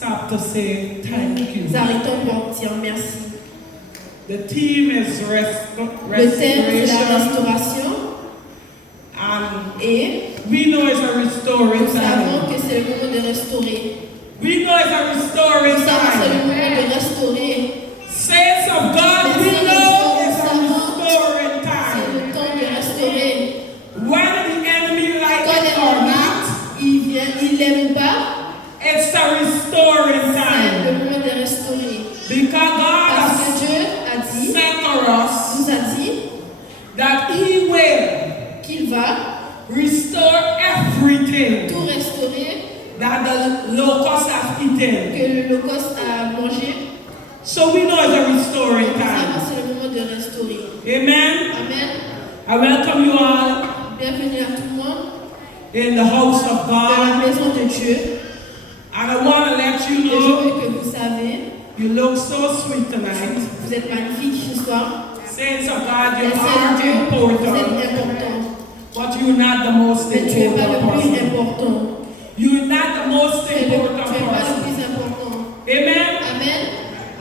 stop to say thank you. Nous arrêtons pour dire merci. The theme is Le thème, c'est la restoration. restauration. Et We know it's a restoring nous savons time. que c'est le moment de restaurer. We know it's a Nous restoring savons que c'est le time. moment de restaurer. Saints of God, we know it's a restoring C'est time. le temps de restaurer. Whether the enemy like Quand it or l'ennemi, not, il vient, il l'aime pas, it's a restoring c'est time. le moment de restaurer. Because God Parce has que Dieu a dit, said to us nous a dit that He will qu'il va restore everything tout restaurer that the locusts have eaten. que le locust a mangé. So we know it's a restoring Nous savons time. que c'est le moment de restaurer. Amen. Amen. I welcome you all Bienvenue à tout le monde in the house of dans la God. maison de Dieu. And I want to let you Et je know veux que vous savez, you look so sweet tonight. vous êtes magnifiques ce soir. Saints of God, you Les saints de Dieu, are vous important, êtes importants. but you're not the most Mais tu n'es pas le important plus person. important. You're not the most Tu n'es pas important le person. plus important. Amen. Amen.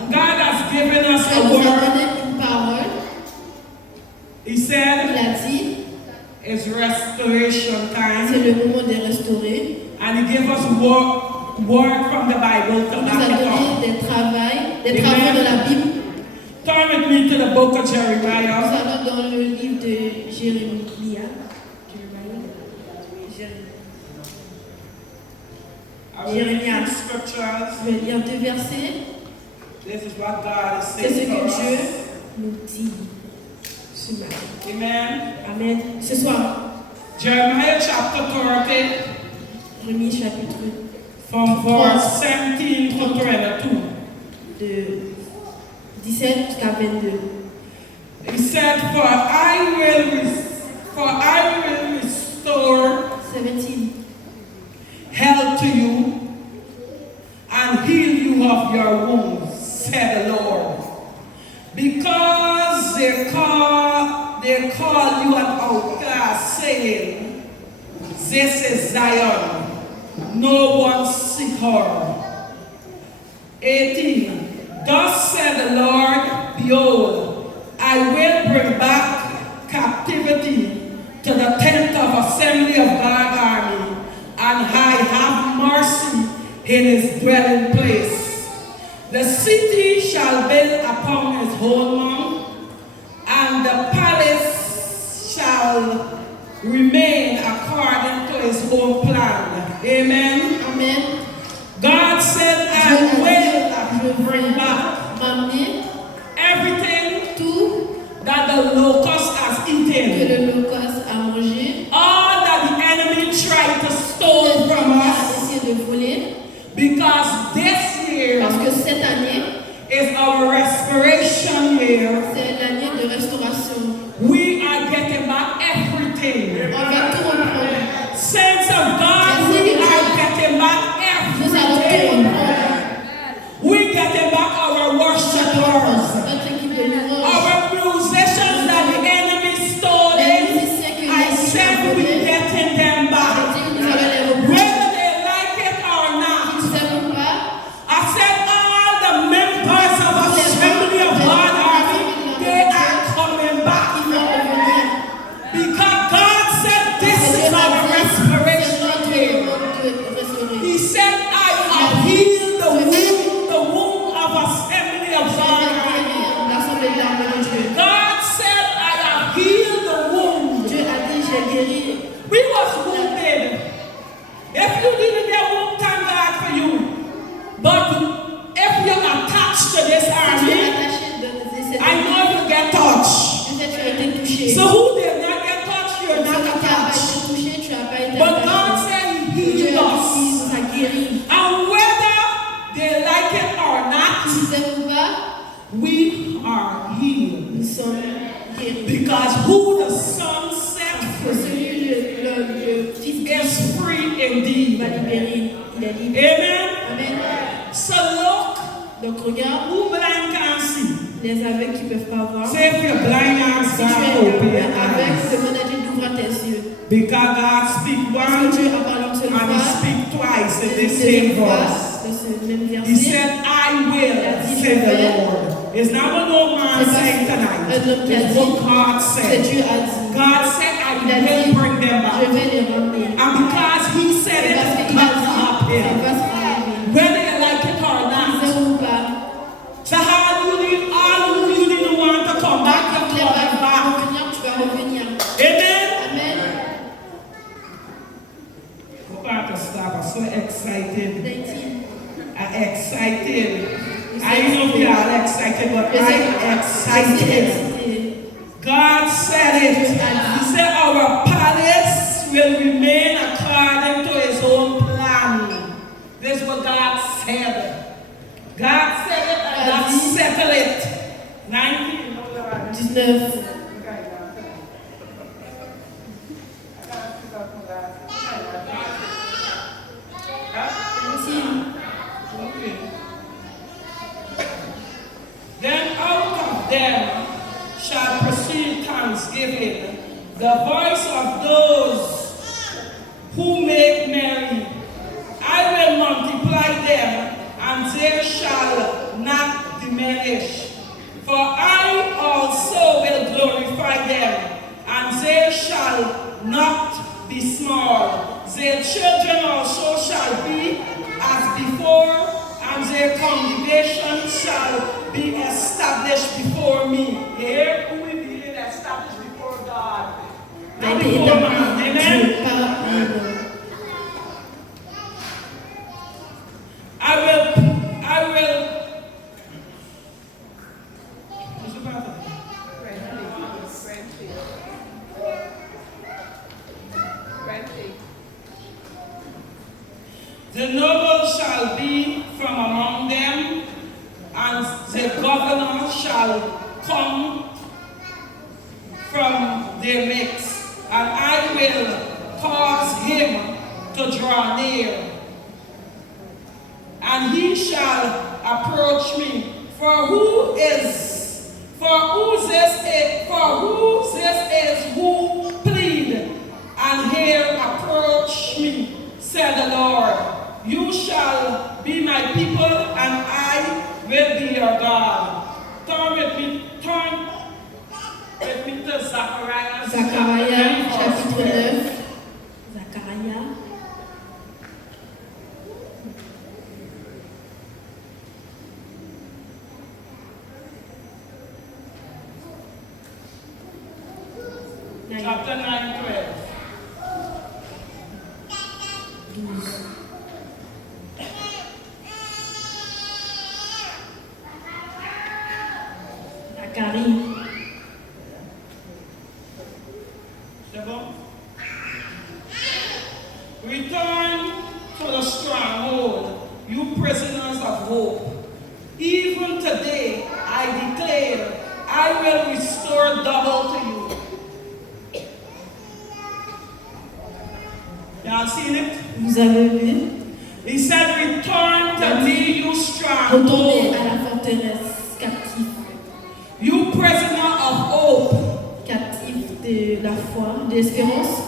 God has given us Dieu a nous a word. donné une parole. He Il said a dit, it's restoration c'est time. le moment de restaurer. And he gave us word from the Bible to Il nous a back it up. donné des travaux de la Bible. Turn with me to the book of Nous Jeremiah. allons dans le livre de Jérémie. I will read you scriptures. Je vais lire 2 versets. This is what God is C'est ce saying que to Dieu us. nous dit ce matin. Amen. Amen. Ce soir, Jeremiah chapter 30, Jérémie chapitre from verse 17 to 22. de 17 jusqu'à 22. He said, For I will restore 17. health to you and heal you of your wounds, said the Lord. Because they call you an outcast, saying, This is Zion, no one seek her. 18. Thus said the Lord, Behold, I will bring back captivity to the tent of assembly of God army, and I have mercy in his dwelling place. The city shall build upon his own mount, and the palace shall remain according to his own plan. Amen. Amen. God said, I will bring back m'amener everything tout that the locust has que eaten. le locust a mangé. All that the enemy tried to steal from a us. essayé de voler. Because this year Parce que cette année, is our restoration year. c'est l'année de restauration. We are getting back everything. On va tout reprendre. Saints of God, we are getting back Nous allons tout everything. reprendre. We getting back our worshipers. Notre équipe de louange. Our musicians that the enemy stole Les in, musiciens que I said we volés. getting them J'ai back. dit, nous allons les reprendre. Whether they like it or not. Nous ne savons pas. I said all the members of Assembly of God Army, they are coming back. Ils vont revenir. Because God said this is our restoration year. He said, I have healed the wound of Assembly of God Army. God said, I have healed the wound. Dieu a dit, j'ai guéri. We was wounded. If you didn't get wounded, thank God for you. But if you're attached to this army, I know you get touched. So who did not get touched, you're not attached. But God said He healed us. And whether they like it or not, we are healed. Because who the Son set free is free indeed. Amen. So look, Donc regarde, who blind can see? les aveugles qui ne peuvent pas voir. Say if you're blind, ask Si tu God es to open your aveugle, eyes. demande à Dieu d'ouvrir tes yeux. Because God speaks Parce que once Dieu a parlé une seule and He fois, speaks twice in une the deuxième same fois, verse. dans sur ce même He verset. said, I will, said the Lord. It's not what no man saying tonight. It's what God C'est said. Dieu a dit. God said, Il a I dit, will bring them je back. vais les ramener. And because he said Et it, parce it's qu'il a got to dit, ça happen. va se arriver. Whether you like it or not. C'est ou pas. So all who you didn't want to come back, Quand you les come va back. revenir, tu vas revenir. Amen. Amen. Go back to stop. I'm so excited. 19. I'm excited. I don't know if you are excited, but Je sais- I'm je suis excited. excitée. God said it. He said our palace will remain according to his own plan. This is what God said. God said it and God settled it. 19. 19. Then out of them shall proceed thanksgiving, the voice of those who make merry. I will multiply them, and they shall not diminish. For I also will glorify them, and they shall not be small. Their children also shall be as before, and their congregation shall be established before me. Here who will be established before God. A Not été before man. établi Amen. Dieu par un homme. I will. What's the matter? The noble shall be from among them, and the governor shall come from their midst, and I will cause him to draw near, and he shall approach me. For who this is who plead and here approach me, said the Lord. You shall be my people, and I will be your God. Turn with me to Zechariah. Zacharia, chapitre 9. Zacharia. Chapter 9, 12. 12. Zacharie. C'est bon? Return to the stronghold, you prisoners of hope. Even today, I declare, I will restore double to you. Y'all seen it? Vous avez vu? He said, return to me, you Retournez stronghold, à la forteresse, captif. you prisoner of hope. Captif de la foi, de l'espérance.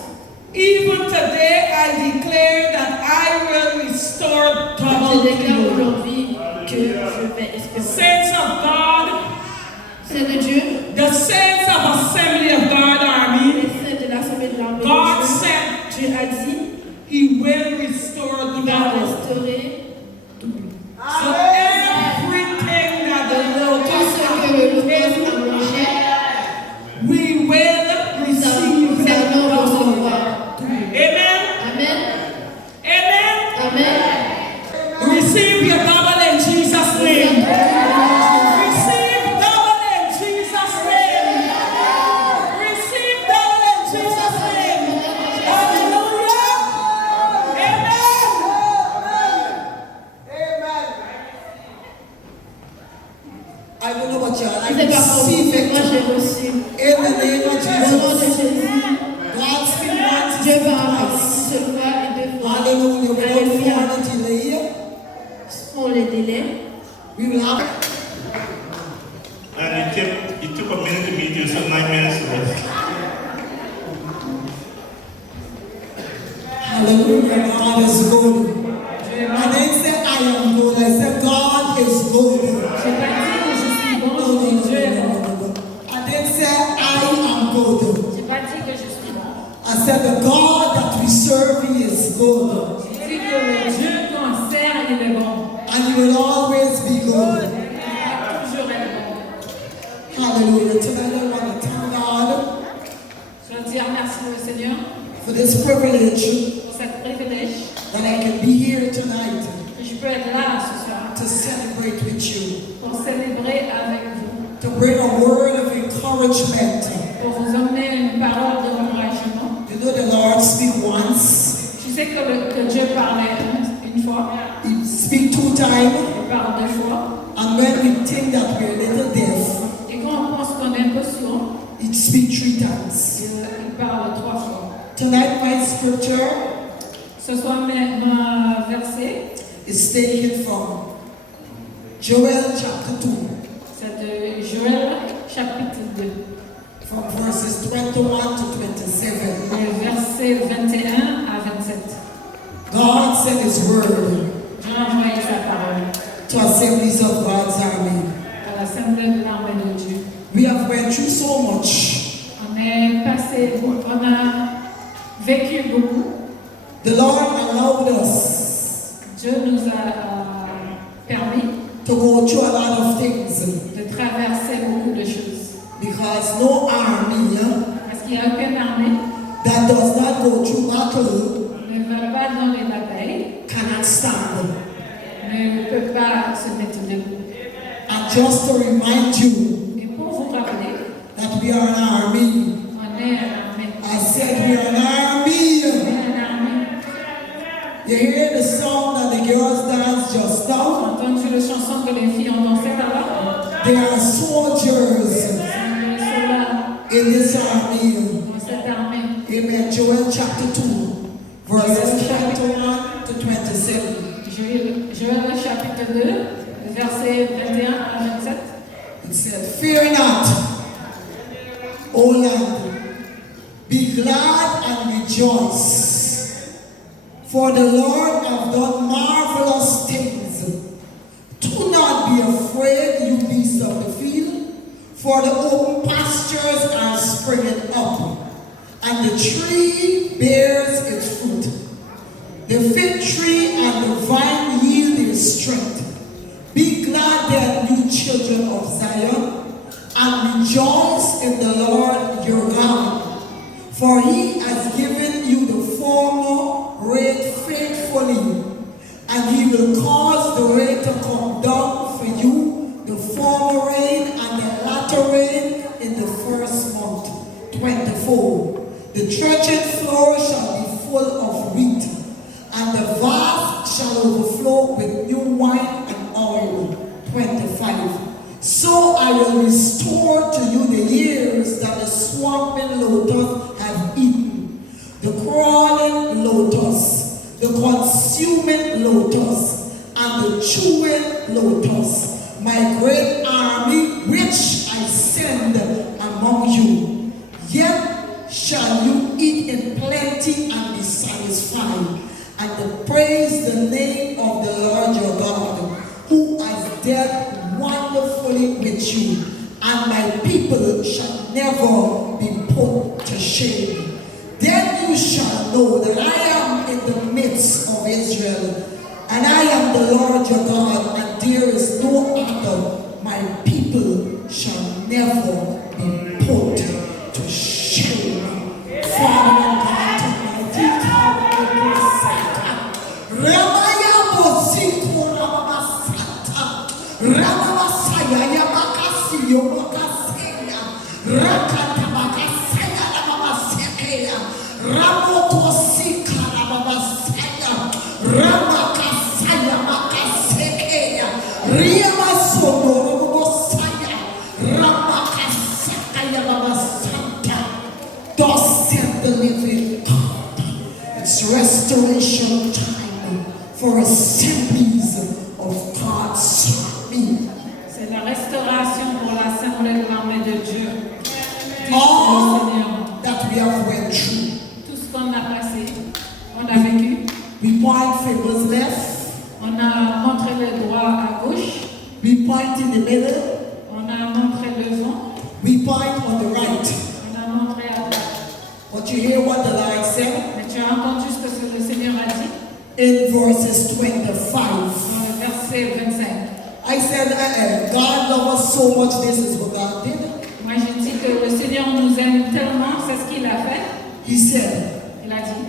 Even today, I declare that I will restore Je double to déclare you. aujourd'hui que je vais espérer. Saints of God, C'est de Dieu, the saints of Assembly of God Army, les saints de l'Assemblée de l'armée God de Dieu. said Dieu a dit, He will restore the il va double. restaurer So everything that the tout locusts ce have que le locust eaten, a mangé. we will receive Nous it allons double. recevoir tout. Amen. Amen. Amen. Amen. Receive your double in Jesus' Nous name. allons Receive double in Jesus' name. Receive double in Jesus' name. Hallelujah. Amen. I don't know what you are. I Je ne sais pas pour vous, receive mais moi it j'ai reçu. in the name of Au nom de Jesus. Jésus, God still wants Dieu us to va avoir une bless. seule fois et deux fois. Hallelujah. Without Alléluia. further delay, Sans les délais. we will have. And it took a minute to meet you, so 9 minutes to rest. Hallelujah. God is good. And then say, I am said, the God that we serve, He is good. J'ai dit que le Dieu qu'on sert, il est bon. And He will always be good. Il va toujours être bon. Hallelujah. Tonight I want to thank God Je veux dire merci au Seigneur for this privilege pour cette privilège that I can be here tonight que je peux être là ce soir to celebrate with you, pour célébrer avec vous, to bring a word of encouragement. pour vous emmener une parole d'encouragement. You know the Lord speak once, Je sais que Dieu parlait une fois, He speak 2 times, il parle 2 fois. and when we think that we're a little deaf, Et quand on pense qu'on est un peu sourd, He speak 3 times. il parle 3 fois. Tonight my scripture Ce soir, mon verset, is taken from Joel chapter 2, c'est de Joël chapitre 2, from verses 21 to 27. les versets 21 à 27. God sent His word Dieu a envoyé sa parole to assemblies of God's army. à l'assemblée de l'armée de Dieu. We have went through so much. On a vécu beaucoup. The Lord allowed us Dieu nous a permis to go through a lot of things de traverser beaucoup de choses. because no army Parce qu'il n'y a aucune armée that does not go through battle ne va pas dans les batailles, cannot stand. ne peut pas se mettre debout. And just to remind you Et pour vous rappeler, that we are an army, on est une armée. I said we are an army. On est une armée. You hear the song that the girls dance just now? Entendu la chanson que les filles ont dansé alors? They are soldiers C'est les soldats in this army. dans cette armée. Amen. Joel chapter 2, verses 21 to 27. Joël chapitre 2, versets 21 à 27. It said, fear not, O land, be glad and rejoice, for the Lord hath done marvelous things. Do not be afraid, you beasts of the field, for the open pastures are springing up, and the tree bears its fruit. The fig tree and the vine yield their strength. Be glad then, you children of Zion, and rejoice in the Lord your God. For He has given you the former rain faithfully, and He will cause the rain to come down for you, the former rain and the latter rain in the first month. 24. The threshing floor shall be full of wheat, and the vase shall overflow with new wine and oil. 25. So I will restore to you the years that the swamping lotus have eaten, the crawling lotus, the consuming lotus, and the chewing lotus, my great army which I send among you. Yet shall you eat in plenty and be satisfied, and praise the name of the Lord your God, who has dealt wonderfully with you, and my people shall never be put to shame. Then you shall know that I am in the midst of Israel, and I am the Lord your God, and there is no other. My people shall never be put to shame. Father God, tonight, Ramaya Bosiko Ramasata, Ramamasaya Yamakasi Yomakasaya, Rakatabakasaya Ramamasaya, Ramokosika Ramamasaya, Ramakasaya Makasekaya, Riamasono Ramosaya, Ramakasaya Ramasanta. Thus said the living God, it's restoration time for assemblies of God's army. C'est la restauration pour l'assemblée de l'armée de Dieu. Dit le All Seigneur. that we have went through, Tout ce qu'on a passé, on a vécu. we point fingers left, On a montré le doigt à gauche. we point in the middle, On a montré le vent. we point on the right. On a montré à droite. But you hear what the Lord said Mais tu as entendu ce que le Seigneur a dit in verses 25. dans le verset 25. I said, God loved us so much, this is what God did. Moi, j'ai dit que le Seigneur nous aime tellement, c'est ce qu'il a fait. He said, Il a dit,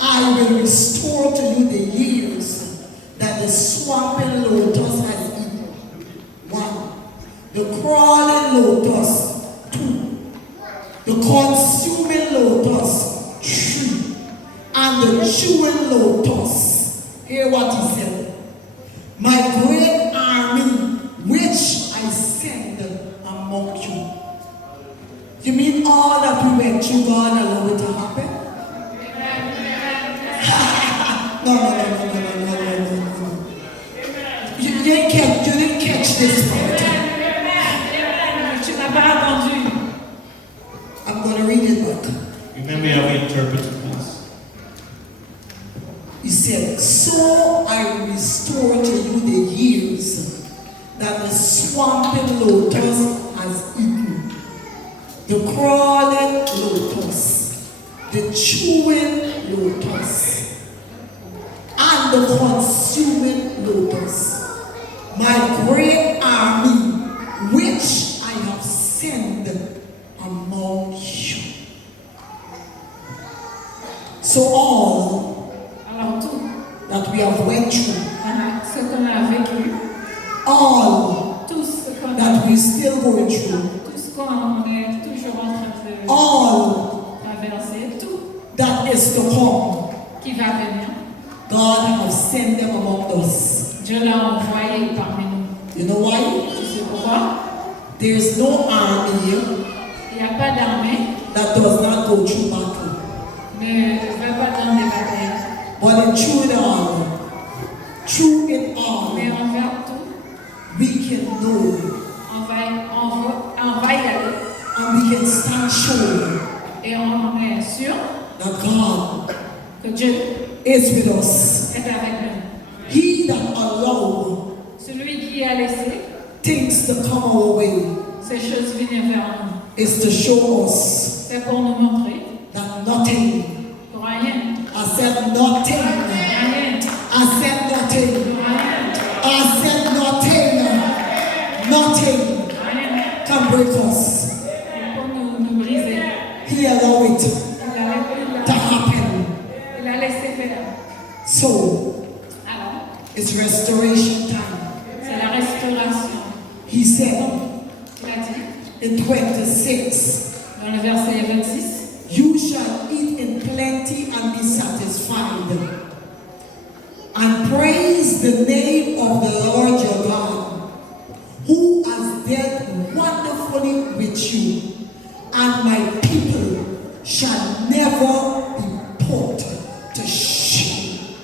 I will restore to you the years that the swamping lotus has eaten. 1. The crawling lotus. 2. The consuming lotus. 3. And the chewing lotus. Hear what he said. My great army, which I send among you. You mean all that we went through, God allowed it to happen? No. You didn't catch this part. tu n'as pas entendu. I'm going to read it back. Remember, you have interpreted, please. He said, so I restore to you the years that the swamping lotus has eaten, the crawling lotus, the chewing lotus, and the consuming lotus, my great army, which I have sent among you. So all Alors tout, that we have went through, ce qu'on a vécu, all tout ce qu'on a, that we still going through, tout ce qu'on est toujours en train de all traverser, tout that is to come, qui va venir, God has sent them among us. Dieu l'a envoyé parmi nous. You know why? Tu sais pourquoi? There is no army here Il n'y a pas d'armée, that does not go through battle. mais ne va pas dans des batailles. But in through it all, Mais envers tout, we can know on va y aller. and we can stand sure Et on est sûr that God que Dieu is with us. est avec nous. He that allow Celui qui a laissé things to come our way ces choses venir vers nous, is to show us c'est pour nous montrer that nothing, que rien, I said nothing, rien, I said nothing, rien, I said nothing can break us. pour nous briser. He allowed it to happen. Il a laissé faire. So Alors, it's restoration time. c'est la restauration. He said Il a dit in 26, dans le verset 26, you shall eat in plenty and be satisfied, and praise the name of the Lord your God, who has dealt wonderfully with you, and my people shall never be put to shame.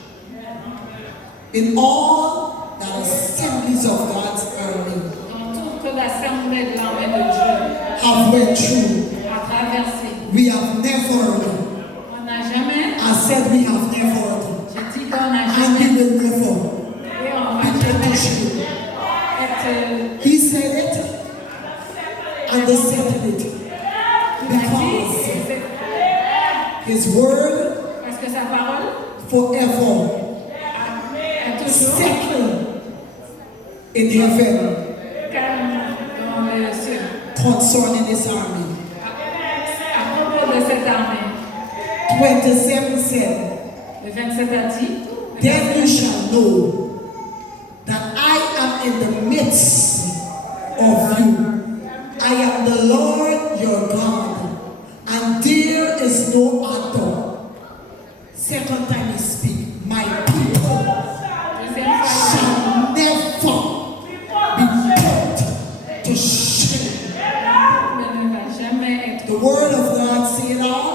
In all the assemblies of God's army dans toute l'assemblée de l'armée de Dieu have went through, a traversé. we have never, On n'a jamais, I said we have never, j'ai dit qu'on n'a and jamais, we will never et on va be put to jamais shame. être. He said it, and they settled it. Il a dit, Because His c'est word parce que sa parole forever a toujours settled in heaven calme dans le ciel. concerning His army. À propos de cette armée, 27 said, le 27 a dit, then you shall know that I am in the midst of you. I am the Lord your God, and there is no other. Second time he speak, my people deuxième fois, shall never be put to shame. il ne va jamais être. The word of God say it all.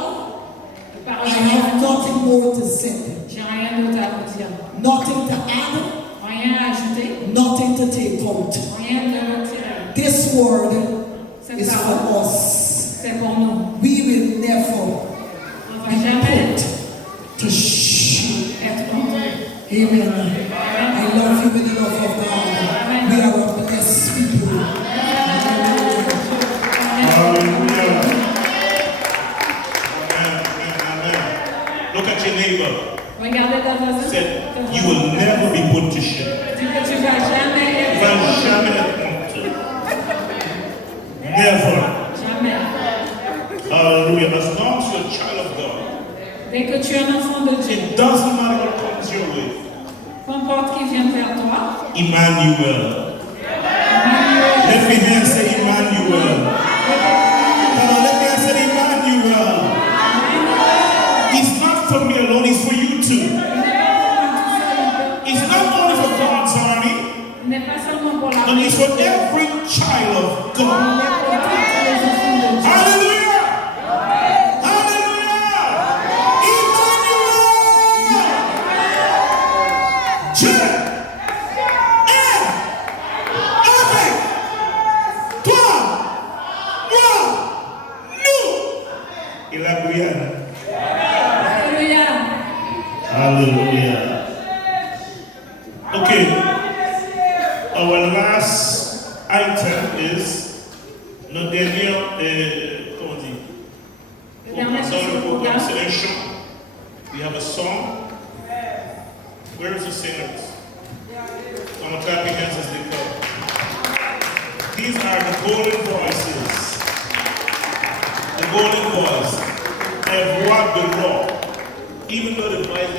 La I parole de have Dieu, nothing more to say, j'ai rien d'autre à vous dire. nothing to add, Rien à ajouter, nothing to take out. rien de retirer. This word Cette is parole, for us. c'est pour nous. We will never On va be jamais put to shame. être contre. Amen. I love you with the love of God. We are a blessed people. Hallelujah. Hallelujah. Amen. Amen. Amen. avec toi. Emmanuel. Let me hear say Emmanuel. Come on, let me hear say Emmanuel. It's not for me alone, it's for you too. It's not only for God's army, n'est pas seulement pour la but it's for every child of God. Hallelujah! Hallelujah! Emmanuel! Dieu est avec toi, moi, nous et la Guyane. Alléluia. Hallelujah. Okay. Our last item is le dernier, comment on dit? Le dernier Dans le programme, programme. c'est un chant. We have a song. Where is the singers? I'm going to clap your hands as they come. These are the golden voices. The golden voice. La voix de l'or. Even though the voice is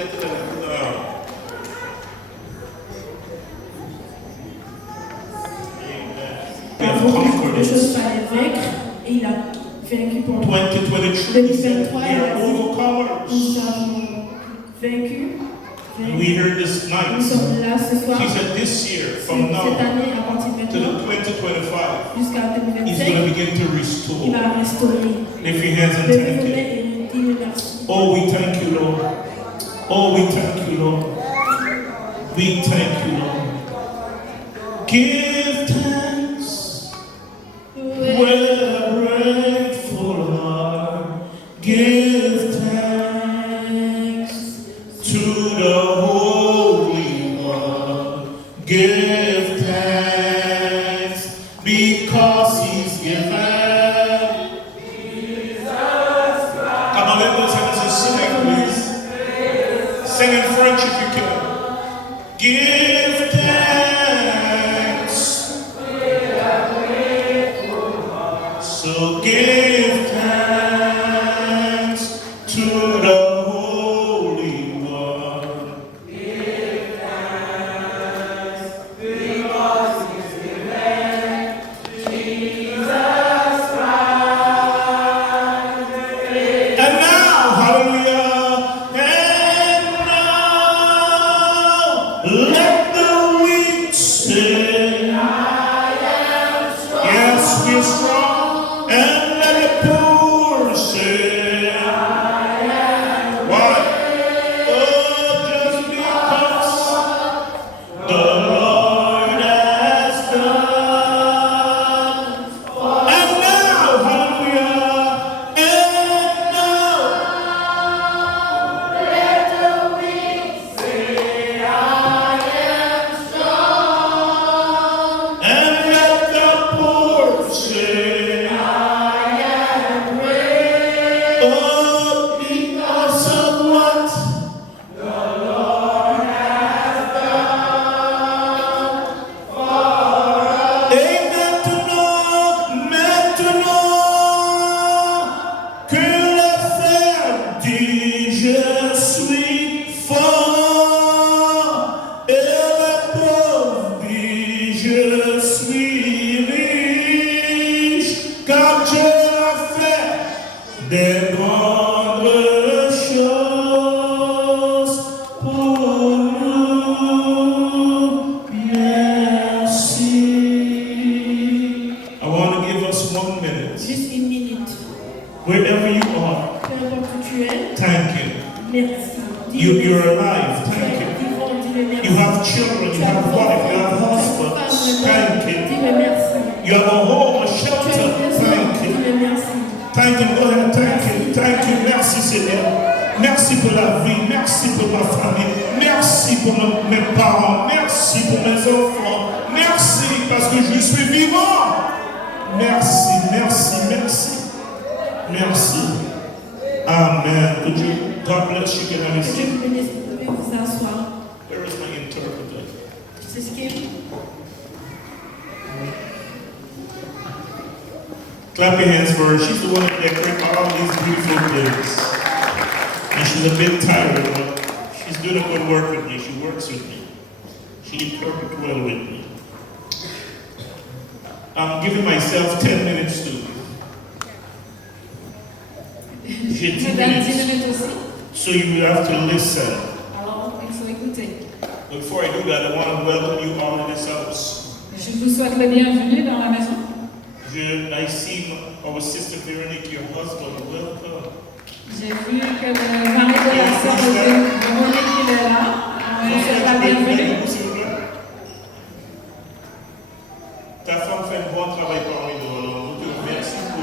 we have conquered Quelque chose it. fallait vaincre et il a vaincu pour nous. 2023, he said, we are Nous overcomers. avons vaincu. And we heard this Nous night. sommes là ce soir. He said this year, from Cette now année, à partir de to the maintenant, 2025, jusqu'à he's 2025, going to begin to il restore. va restaurer. Lift your hands and Levez thank vos mains him. et dis-le merci. Oh, we thank you, Lord. Oh, we thank you, Lord. We thank you, Lord. Give thanks with a grateful heart. Give thanks to the Holy One. Give thanks because He's given. Come on, let those hands sing, please. Sing in French if you can. Give thanks. So give thanks to the Holy One. And now, hallelujah, and now, let the weak say, yes, we're strong, and let the poor say, why? Oh, just because the Lord has done. And now, hallelujah, and now, and let the poor say, oh, because of what the Lord has done for us. Et maintenant que la femme dit je suis fort et la pauvre dit je suis riche, car Dieu a fait des grandes choses pour nous. Merci. I want to give us 1 minute. Juste une minute. Wherever you are, Peu importe où tu es, thank you. merci. You're alive, Tu thank es you. vivant, dis-le merci. You have children, you have wife, you have husband, thank you. Dis-le merci. You have a home, a Tu as shelter, une maison, thank you. dis-le merci. Thank you, go ahead, thank you, thank you. Merci Seigneur. Merci pour la vie, merci pour ma famille, merci pour mes parents, merci pour mes enfants, merci parce que je suis vivant. Merci, merci, merci. Merci. Amen. Could you, God bless you, can I Que receive? Dieu vous bénisse. Vous pouvez vous asseoir. Where is my interpreter? C'est ce qui est. Clap your hands for her. She's the one that decorated all these beautiful things. And she's a bit tired, but she's doing a good work with me. She works with me. Keep perfect well with me. I'm giving myself 10 minutes to. J'ai 10 Mesdames, 10 minutes. minutes aussi. So you will have to listen. Alors, il faut écouter. Before I do that, I want to welcome you all in this house. Je vous souhaite le bienvenu dans la maison. I see our sister Veronique, your husband. Welcome. J'ai vu que le mari de la sœur Véronique, il est là. Alors, je vous souhaite la bienvenue. S'il vous plaît. Ta femme fait un bon travail parmi nous. Alors, nous te remercions pour.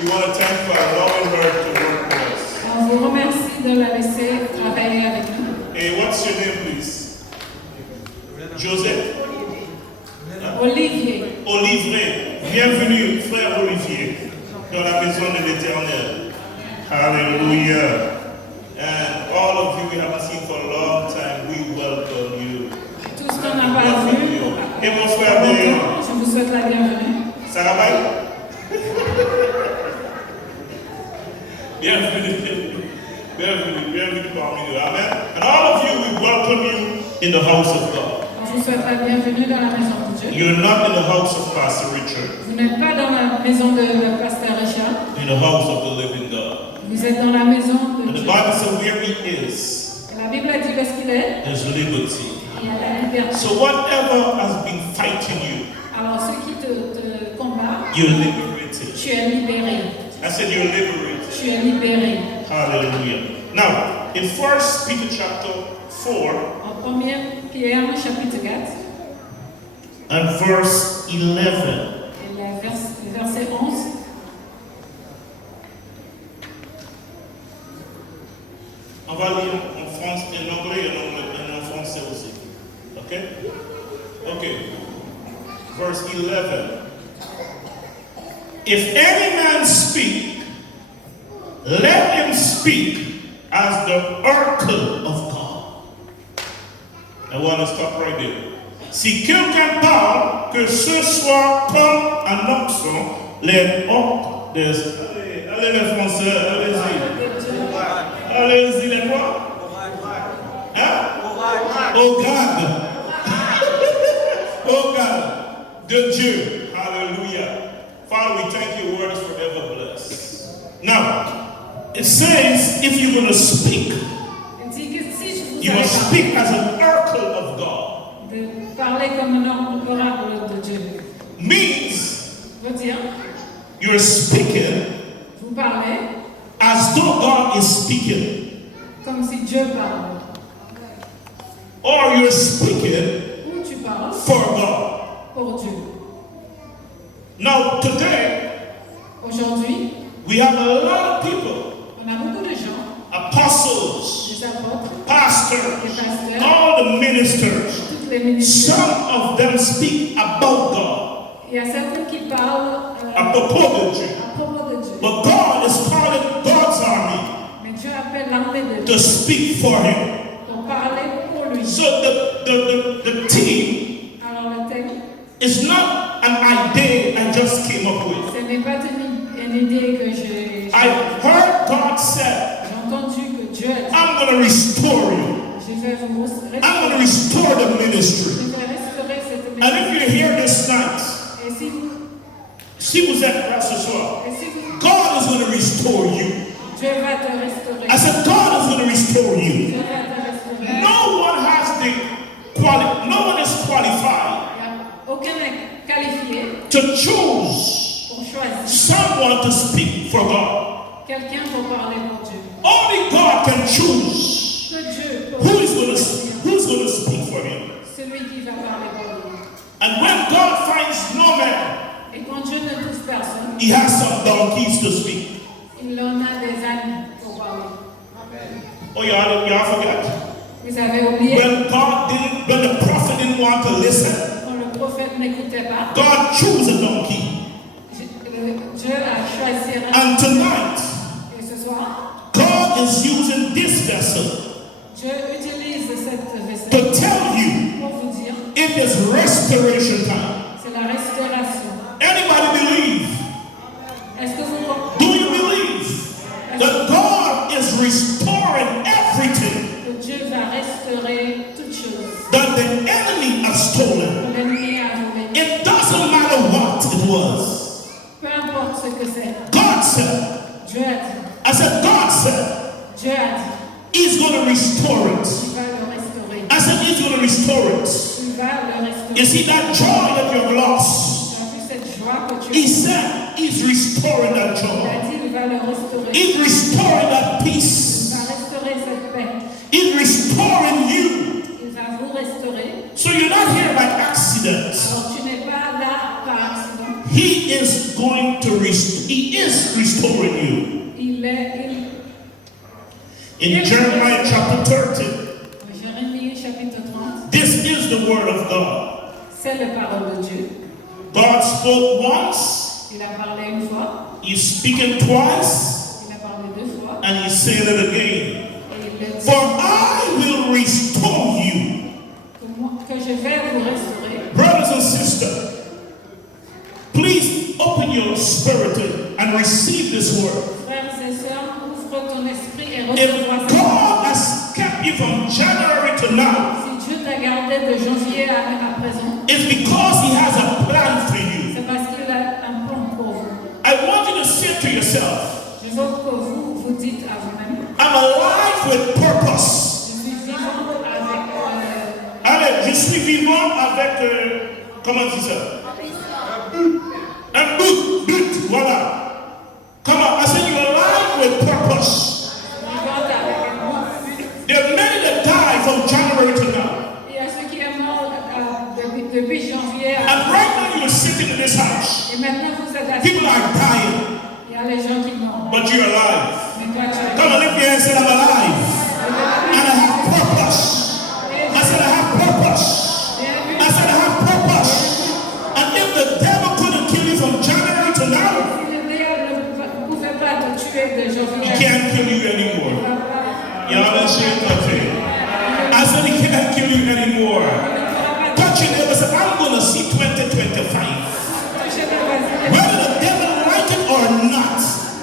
We want to thank you for allowing her to work with us. On vous remercie de la laisser travailler avec nous. Hey, what's your name, please? Joseph? Olivier. Olivier. Bienvenue, frère Olivier, dans la maison de l'Éternel. Hallelujah. And all of you we haven't seen for a long time, we welcome you. Tous qu'on n'a pas vu. Et mon frère Léon. Je vous souhaite la bienvenue. Ça va bien? Bienvenue. Bienvenue parmi nous. Amen. And all of you, we welcome you in the house of God. Je vous souhaite la bienvenue dans la maison de Dieu. You're not in the house of Pastor Richard. Vous n'êtes pas dans la maison de Pasteur Richard. In the house of the living God. Vous êtes dans la maison de And the Dieu. Bible says where he is, La Bible a dit que ce qu'il est, there's liberty. il y a la liberté. So whatever has been fighting you, Alors ceux qui te combattent, you're liberated. tu es libéré. I said you're liberated. Tu es libéré. Hallelujah. Now, in 1 Peter chapter 4 En 1 Pierre, chapitre 4, and verse 11. et le verset 11. On va lire en français, en anglais et en français aussi. Okay? Okay. Verse 11. If any man speak, let him speak as the oracle of God. I want to stop right there. Si quelqu'un parle, que ce soit comme un oxon, les orques des... Allez les Français, allez-y. Allez-y les quoi? Hein? Au garde. Au garde de Dieu. Hallelujah. Father, we thank you, your word is forever blessed. Now, it says if you're going to speak, Il dit que si je vous you must avais speak as an oracle of God. de parler comme un oracle de Dieu, Means veut dire, you're speaking vous parlez as though God is speaking, comme si Dieu parle. or you're speaking Ou tu parles for God. pour Dieu. Now, today, Aujourd'hui, we have a lot of people, on a beaucoup de gens, apostles, des apôtres, des pastors, pasteurs, all the ministers. toutes les ministères. Some of them speak about God, Il y a certains qui parlent à propos de Dieu. à propos de Dieu. But God is calling God's army Mais Dieu appelle l'armée de to Dieu speak for him. pour parler pour lui. So the theme Alors le thème, is not an idea I just came up with. ce n'est pas une idée que j'ai I heard God say, entendu que Dieu a dit. I'm going to restore you. Je vais vous I'm going to restaurer. restore the ministry. Je vais restaurer cette And maison. if you're here this night, Et si vous, si vous êtes là ce soir, et si vous, God is going to restore you. Dieu va te restaurer. I said, God is going to restore you. Dieu va te restaurer. No one has the quality, no one is qualified Il n'y a aucun est qualifié to choose pour choisir someone to speak for God. quelqu'un pour parler pour Dieu. Only God can choose Que Dieu pour who's going to speak for him. celui qui va parler pour lui. And when God finds no man, Et quand Dieu ne trouve personne, he has some donkeys to speak. il en a des ânes pour parler. Oh, y'all forgot? Vous avez oublié, When the prophet didn't want to listen, quand le prophète n'écoutait pas, God chose a donkey. Dieu a choisi un. And tonight, Et ce soir, God is using this vessel Dieu utilise cette to vaisselle tell you pour vous dire, it is restoration time. c'est la restauration. Anybody believe? Est-ce que vous Do you believe that God is restoring everything que Dieu va restaurer toutes choses? that the enemy vas le restaurer. You see that joy that you've lost? Tu as vu cette joie que tu He as. said he's restoring that Il joy. a dit, il va le restaurer. He's restoring that Il peace. va restaurer cette paix. He's restoring you. Il va vous restaurer. So you're not here by accident. Alors tu n'es pas là par accident. He is going to he is restoring you. In Jeremiah chapter 30, Jérémie chapitre 30, this is the word of God. c'est la parole de Dieu. God spoke once, Il a parlé une fois, he's speaking twice, il a parlé deux fois, and he's saying it again. et il a dit For I will restore you. que je vais vous restaurer. Brothers and sisters, please open your spirit and receive this word. Frères et sœurs, ouvre ton esprit et If reçois ça. God has kept you from January to now, Si Dieu t'a gardé de janvier à présent, it's because He has a plan for you. c'est parce qu'il a un plan pour vous. I want you to say to yourself, Je veux que vous vous dites à vous-même, I'm alive with purpose. je suis vivant avec Allez, je suis vivant avec, comment on dit ça? Un but, voilà. Come on, I said you're alive with purpose. vivante avec un but. There are many that die from January to now. Il y a ceux qui sont morts depuis janvier And right now you're sitting in this house. et maintenant vous êtes assis. People are dying, Il y a les gens qui meurent. but you're alive. Mais toi tu es Come on, lift your hands and say, I'm alive. And I have purpose. I said, I have purpose. I said, I have purpose. And if the devil couldn't kill you from January to now, Si le diable ne pouvait pas te tuer de he janvier, can't kill you anymore. Y'all ain't saying nothing. I said, he can't kill you anymore. Touch your neighbor and say, I'm going to see 2025. Whether the devil like it or not,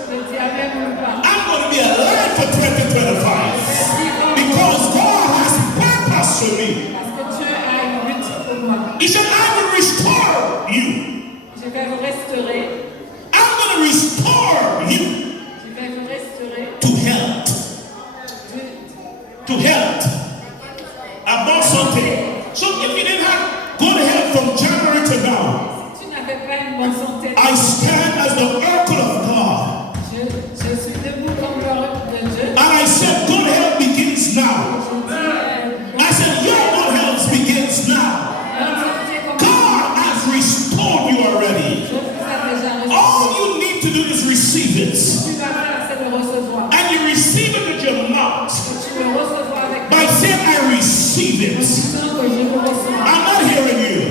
le diable n'aime pas. I'm going to be alive for 2025. Because God has purpose for me. Parce que Dieu a une but pour moi. He said, I will restore you. Je vais vous restaurer. I'm going to restore you Je vais vous restaurer. to health. To health. À bonne santé. So if you didn't have good health from January to now, Si tu n'avais pas une bonne santé, I stand as the oracle of God. je suis debout comme l'oracle de Dieu. And I said, good health begins now. I said, your good health begins now. God has restored you already. Je vous ai déjà reçu. All you need to do is receive it. Tu vas faire, c'est de recevoir. And you receive it with your mouth Tu le recevras avec by saying, I receive it. disant que je vous reçois. I'm not hearing you.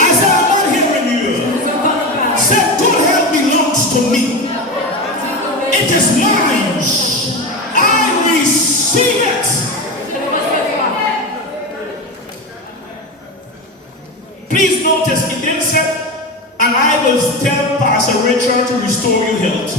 I said, I'm not hearing you. Je vous entends pas. Say, good health belongs to me. It is mine. I receive it. Je le recevrai. Please notice, it didn't say, and I will tell Pastor Richard to restore your health.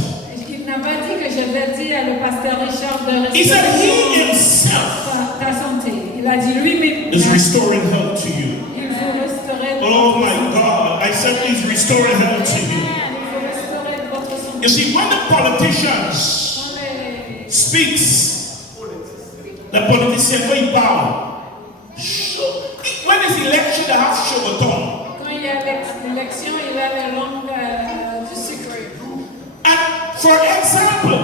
Il n'a pas dit que je vais dire le pasteur Richard de He said he restaurer himself ta santé. Il a dit lui-même. is restoring health to you. Il faut restaurer Oh my God, I said he's restoring health to you. Il faut restaurer votre santé. You see, when the politicians Quand les- speaks, the politician, when he parle, when it's election, they have showdown. Quand il y a l'élection, il a la langue du sucre. And for example,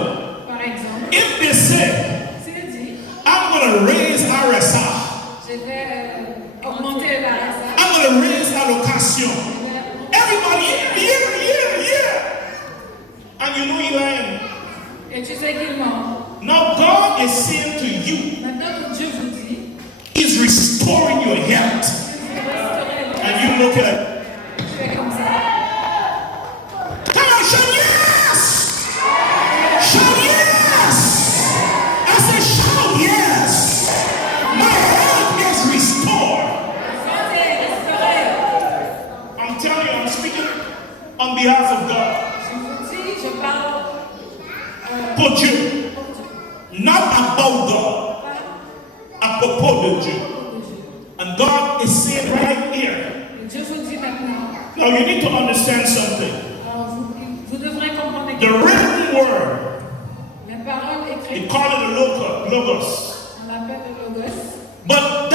Par exemple, if they say, s'il dit, I'm going to raise RSA, je vais augmenter la race. I'm going to raise allocation. Everybody, yeah. And you know you're lying. Et tu sais qu'il ment. Now God is saying to you, Maintenant que Dieu vous dit, He's restoring your health. je vais restaurer. And you look at, Je fais comme ça. come on, shout yes! Shout yes! I said, shout yes! My health is restored. Santé est restaurée. I'm telling you, I'm speaking on behalf of God. Je vous dis, je parle Pour Dieu. Not about God. À propos de Dieu. And God is saying right here. Et Dieu vous dit maintenant. Now you need to understand something. Alors vous devrez comprendre The que written word, les paroles they écrites, call it a logos. on l'appelle le logos. But